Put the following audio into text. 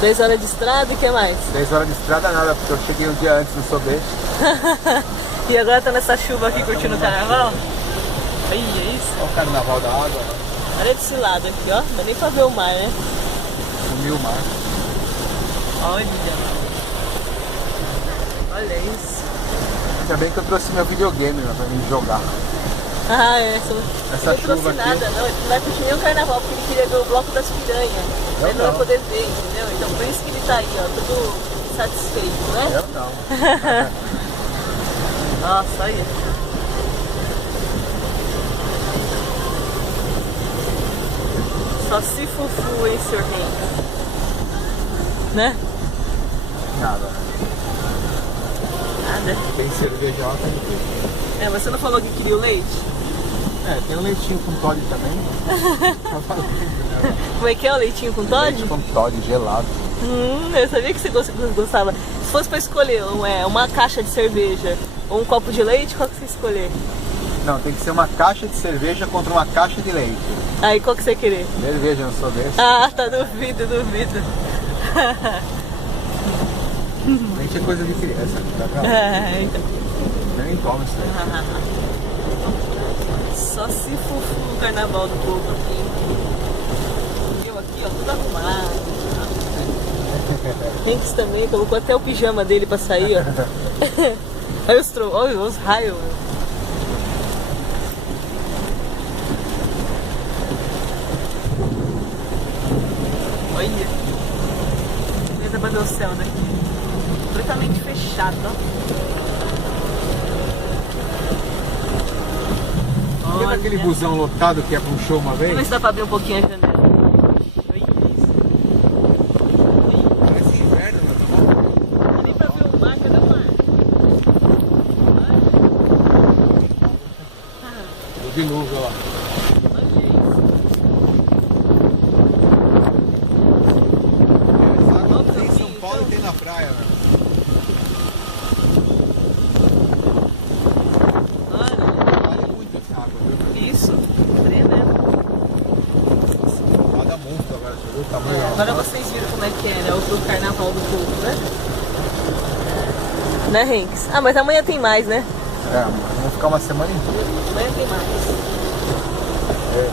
3 horas de estrada e o que mais? 3 horas de estrada nada, porque eu cheguei um dia antes no Sobeixe. E agora tá nessa chuva aqui curtindo o carnaval? Aí, é isso? Olha o carnaval da água. Olha desse lado aqui, ó. Não dá nem pra ver o mar, né? Sumiu o mar. Olha. Olha isso. Ainda bem que eu trouxe meu videogame pra mim jogar. Ah, é. Essa Ele trouxe chuva aqui. nada, não. Ele não vai curtir nem o carnaval, porque ele queria ver o bloco das piranhas. Ele não vai poder ver, entendeu? Então por isso que ele tá aí, ó, todo satisfeito, né? Eu não. Nossa, olha. Só se fufu, hein, Sr. Henrique? Né? Nada. Nada. Tem cervejão, tem tudo. É, mas você não falou que queria o leite? É, tem um leitinho com Toddy também. Como é que é o leitinho com Toddy? Leite com Toddy gelado. Eu sabia que você gostava. Se fosse pra escolher uma caixa de cerveja ou um copo de leite, qual que você escolher? Não, tem que ser uma caixa de cerveja contra uma caixa de leite. Aí qual que você querer? Cerveja, não sou desse. Ah, tá, duvido. Leite é coisa de criança. Tá pra lá. Então. Nem come isso aí. Só se fufu no carnaval do povo aqui. Eu aqui, ó, tudo arrumado. Henks também, colocou até o pijama dele pra sair, ó. Olha os raios. Olha. Dá pra ver o céu daqui. Completamente fechado, ó. Lembra aquele busão lotado que ia pra um show uma vez? Vamos ver se dá pra abrir um pouquinho a janela. Parece inverno, né? Não dá nem pra ver o mar, cadê o mar? O dilúvio lá. Olha isso. Essa água que tem em São Paulo e tem na praia, né? Vale muito essa água, viu? Isso, tremendo. Nada monstro agora, você viu o tamanho? Agora vocês viram como é que é, né? O carnaval do povo, né? Né, Henks? Ah, mas amanhã tem mais, né? É, vamos ficar uma semana inteira. Amanhã tem mais. É.